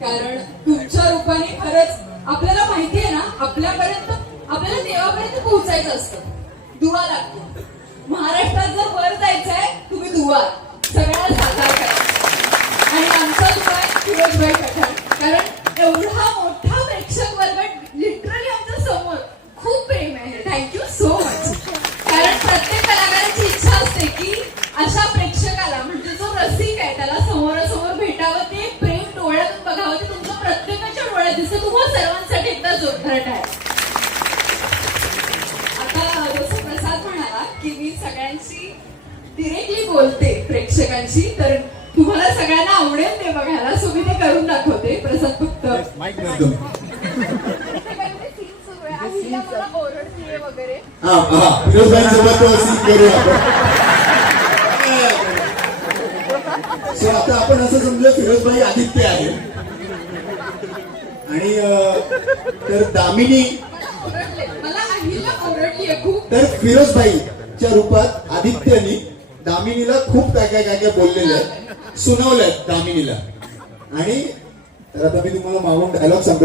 कारण तुमच्या रूपाने खरंच आपल्याला माहिती आहे ना आपल्यापर्यंत आपल्याला देवापर्यंत पोहोचायचं असतं. दुवा लागतो. महाराष्ट्रात जर वर जायचं आहे तुम्ही दुवा. सगळ्याला साकार करा. आणि आमचा दुवा आहे फिरोजभाई पठाण. कारण एवढा दिसतं तुम्हाला सर्वांसाठी एकदा जोरदार आहे. आता जसं प्रसाद म्हणाला की मी सगळ्यांशी डिरेक्टली बोलते प्रेक्षकांशी तर तुम्हाला सगळ्यांना आवडेल ते बघायला. सो मी ते करून दाखवते. प्रसाद फक्त हा हा. आपण. सो आता आपण असं समजूया फिरोजबाई आदित्य आहे. आणि तर दामिनी ओरडले मला अहिला ओरडलीये खूप. तर फिरोजबाईच्या रूपात आदित्यनी दामिनीला खूप काय काय काय काय बोललेलं आहे. सुनावलंय दामिनीला. आणि तर आता मी तुम्हाला मागून डायलॉग सांगतो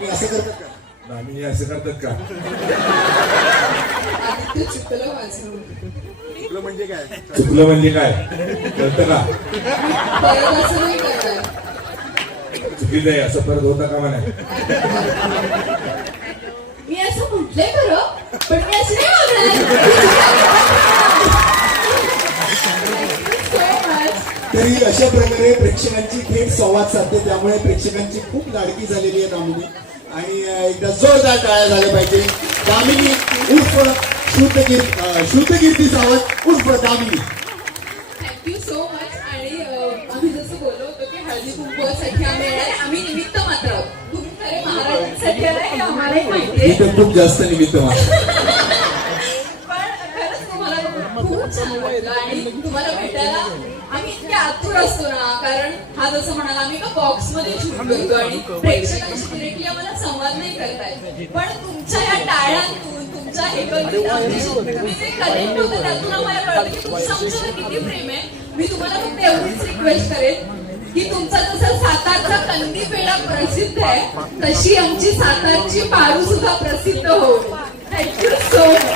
मी असं करतात का? आणि असं करतात का? चुकलं म्हणजे काय? चुकलं म्हणजे काय? कळतं का? चुकीचं आहे असं परत होता का म्हणा मी असं म्हटलंय खरं पण मी असं नाही तरी अशा प्रकारे प्रेक्षकांची थेट संवाद साधते त्यामुळे प्रेक्षकांची खूप लाडकी झालेली आहे दामिनी. आणि एकदा जोरदार टाळ्या झाल्या पाहिजे. दामिनी उर्फ श्रुतकीर श्रुतकीर्ती सावंत उर्फ दामिनी. थँक्यू सो मच की हळदी आम्ही निमित्त मात्र आहोत तुम्ही खरे आम्हालाही माहिती मी आहे खूप जास्त निमित्त पण खरंच तुम्हाला खूप छान वाटलं आणि तुम्हाला भेटायला आम्ही इतके आतुर असतो ना कारण हा जसं म्हणाला आम्ही एका बॉक्समध्ये शूट करतो आणि प्रेक्षकांशी डिरेक्टली आम्हाला संवाद नाही करता येत पण तुमच्या या टाळ्यांतून तुमच्या तुम्ही जे कनेक्ट होतं त्यातून आम्हाला की तुमचं आमच्यावर किती प्रेम आहे मी तुम्हाला फक्त एवढीच रिक्वेस्ट करेन की तुमचा जसं सातारचा कंदी पेढा प्रसिद्ध आहे तशी आमची सातारची पारू सुद्धा प्रसिद्ध हो thank you so much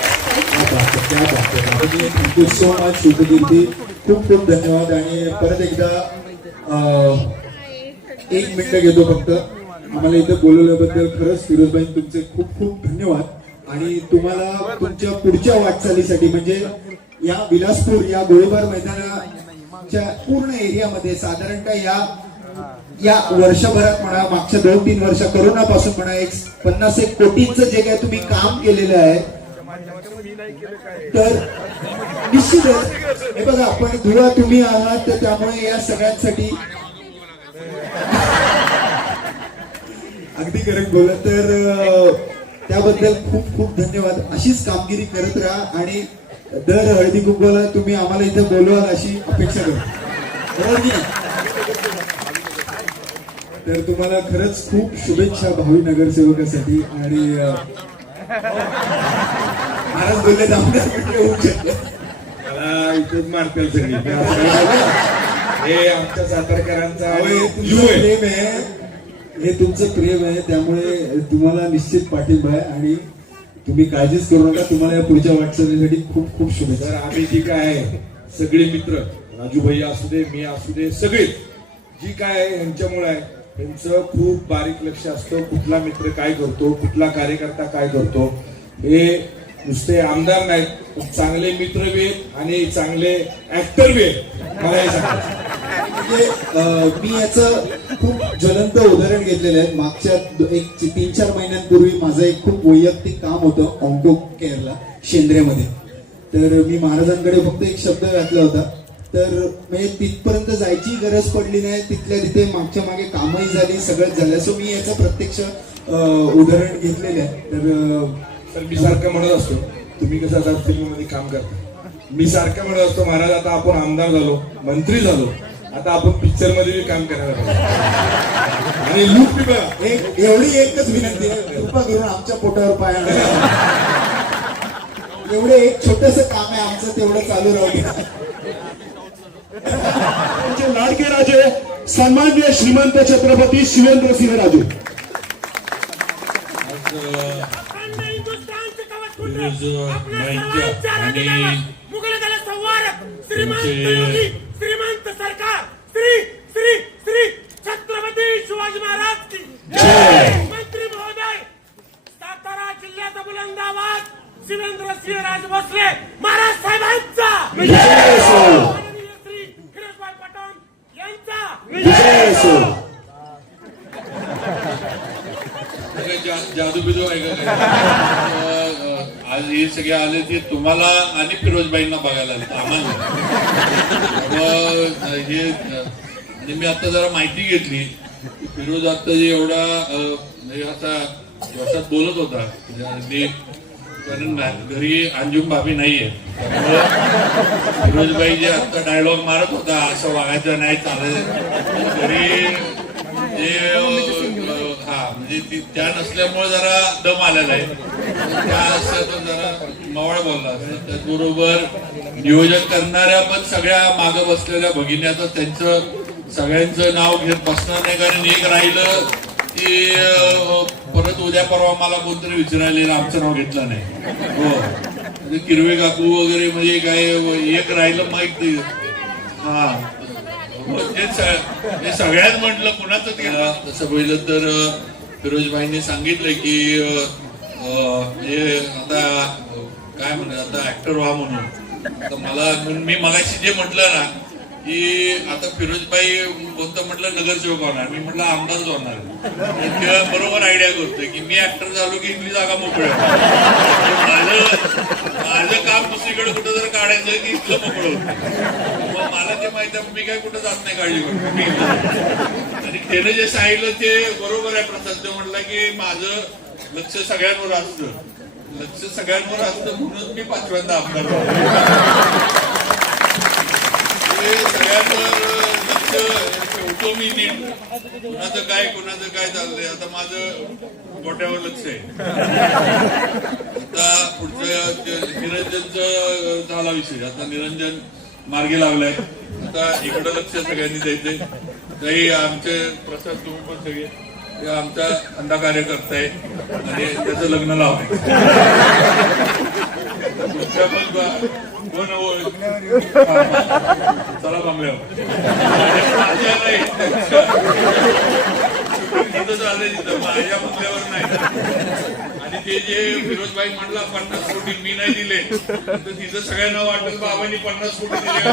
thank you so much Shrutkirti खूप खूप धन्यवाद. आणि परत एकदा एक मिनिट घेतो फक्त. आम्हाला इथं बोलवल्याबद्दल खरंच फिरोजबाई तुमचे खूप खूप धन्यवाद. आणि तुम्हाला तुमच्या पुढच्या वाटचालीसाठी म्हणजे या विलासपूर या गोळीबार मैदाना आमच्या पूर्ण एरियामध्ये साधारणतः या या वर्षभरात म्हणा मागच्या दोन तीन वर्ष करोनापासून म्हणा एक पन्नास एक कोटींचं जे काय तुम्ही काम केलेलं आहे तर निश्चितच हे बघा आपण धुळा तुम्ही आहात तर त्यामुळे या सगळ्यांसाठी अगदी करेक्ट बोलत तर त्याबद्दल खूप खूप धन्यवाद. अशीच कामगिरी करत राहा आणि दर हळदी कुंकवाला तुम्ही आम्हाला इथं बोलवाल अशी अपेक्षा करतो? तर तुम्हाला खरंच खूप शुभेच्छा भावी नगरसेवकासाठी आणि महाराज बोलले दामदार होऊ मला मारतील सगळी? हे आमच्या सातारकरांचा प्रेम आहे. हे तुमचं प्रेम आहे. त्यामुळे तुम्हाला निश्चित पाठिंबा आहे. आणि तुम्ही काळजीच करू नका तुम्हाला या पुढच्या वाटचालीसाठी खूप खूप शुभेच्छा. तर आम्ही जी काय आहे सगळे मित्र राजू भैया असू दे मी असू दे सगळे जी काय आहे यांच्यामुळे आहे. त्यांचं खूप बारीक लक्ष असतं कुठला मित्र काय करतो कुठला कार्यकर्ता काय करतो. हे नुसते आमदार नाहीत चांगले मित्र बी आहेत आणि चांगले ऍक्टर बी आहेत. मला हे सांगायचं म्हणजे मी याचं खूप ज्वलंत उदाहरण घेतलेलं आहे. मागच्या एक तीन चार महिन्यांपूर्वी माझं एक खूप वैयक्तिक काम होतं ऑन्को केअरला शेंद्रेमध्ये. तर मी महाराजांकडे फक्त एक शब्द घातला होता. तर म्हणजे तिथपर्यंत जायची गरज पडली नाही. तिथल्या तिथे मागच्या मागे कामही झाली सगळंच झालं. सो मी याचं प्रत्यक्ष उदाहरण घेतलेलं आहे. तर तर मी सारखं म्हणत असतो तुम्ही कसं आता फिल्ममध्ये काम करता? मी सारखं म्हणत असतो महाराज आता आपण आमदार झालो मंत्री झालो आता आपण पिक्चरमध्ये बी काम करायला आणि लूक बी बघा. एक एवढी एकच विनंती आहे. कृपा करून आमच्या पोटावर पाय आणा. एवढे एक छोटस काम आहे आमचं तेवढं चालू राहू लाडके राजे सन्मान्य श्रीमंत छत्रपती शिवेंद्रसिंह राजे. आणि सरकार श्री श्री श्री छत्रपती शिवाजी महाराज की मंत्री महोदय सातारा जिल्ह्याचा बुलंद आवाज शिवेंद्र सिंह राज भोसले महाराज साहेबांचा माननीय श्री फिरोजभाई पठाण यांचा काय जा- जादू बिदू आहे का काय? अं, आज हे सगळे आले ते तुम्हाला आणि फिरोजबाईंना बघायला आले. आम्हाला. हे आणि मी आता जरा माहिती घेतली. फिरोज आता जे एवढा आता म्हणजे जोशात बोलत होता. म्हणजे कारण घरी अंजुम भाभी नाहीये. त्यामुळं फिरोजबाई जे आता डायलॉग मारत होता असं वागायचं नाही चालत घरी ते म्हणजे ती त्या नसल्यामुळे जरा दम आलेला आहे. त्या असत्या तर जरा मवाळ बोलला. त्याचबरोबर नियोजन करणाऱ्या पण सगळ्या माग बसलेल्या भगिन्याचं त्यांचं सगळ्यांचं नाव घेत बसणार नाही कारण एक राहिलं की परत उद्या परवा मला कोणतरी विचारायला आमचं नाव घेतलं नाही. हो. म्हणजे किरवे काकू वगैरे म्हणजे काय एक राहिलं माहिती हा. हो, सगळ्यात म्हटलं कुणाचं ते? तसं पहिलं तर फिरोजबाईंनी सांगितलं की हे आता काय म्हणतात आता ऍक्टर व्हा म्हणून. तर मला मी मगाशी जे म्हटलं ना की आता फिरोजबाई कोणतं म्हटलं नगरसेवक होणार. मी म्हटलं आमदारच होणार. तर बरोबर आयडिया करतोय की मी ऍक्टर झालो की इथली जागा मोकळ माझं माझं काम दुसरीकडे कुठं जर काढायचं की इथलं मोकळं होतं. मग मला ते माहिती आहे मी काय कुठं जात नाही काळजी करतो मी आणि त्यानं जे सांगितलं ते बरोबर आहे. प्रसाद ते म्हटलं की माझं लक्ष सगळ्यांवर असतं. लक्ष सगळ्यांवर असतं म्हणून मी पाचव्यांदा आमदार झालो. ते सगळ्यांवर लक्ष ठेवतो मी नीट कुणाचं काय कुणाचं काय चाललंय आता माझं गोट्यावर लक्ष आहे आता पुढचं निरंजनचं झाला विषय आता निरंजन मार्गी लागलाय आता इकडं लक्ष सगळ्यांनी द्यायचंय काही आमचे प्रसाद तुम्ही पण सगळे ते आमचा अंडा कार्यकर्ता आहे आणि त्याचं लग्न लावलंय तुमच्या पण चला माझ्या बंगल्यावर नाही आणि ते जे फिरोजबाई म्हणला पन्नास कोटी मी नाही दिले तर तिचं सगळ्यांना वाटत बाबांनी पन्नास कोटी दिले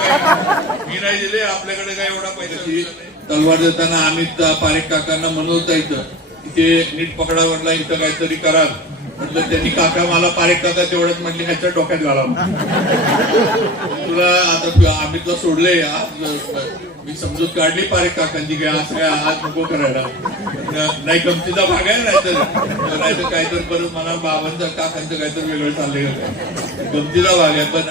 मी नाही दिले आपल्याकडे काय एवढा पैसा तलवार देताना अमित पारेख काकांना म्हणत होता इथं ते नीट पकडा इथं काहीतरी कराल म्हटलं त्यांनी काका मला पारेख काका तेवढ्यात म्हटले ह्याच्या डोक्यात घालावं तुला आता आम्ही तुला सोडले मी समजूत काढली पारेख काकांची काय असं काय आज नको करायला. नाही गमतीचा भाग आहे नाहीतर. नाहीतर काहीतरी परत मला बाबांचं काकांचं काहीतरी वेगळं चाललंय. गमतीचा भाग आहे पण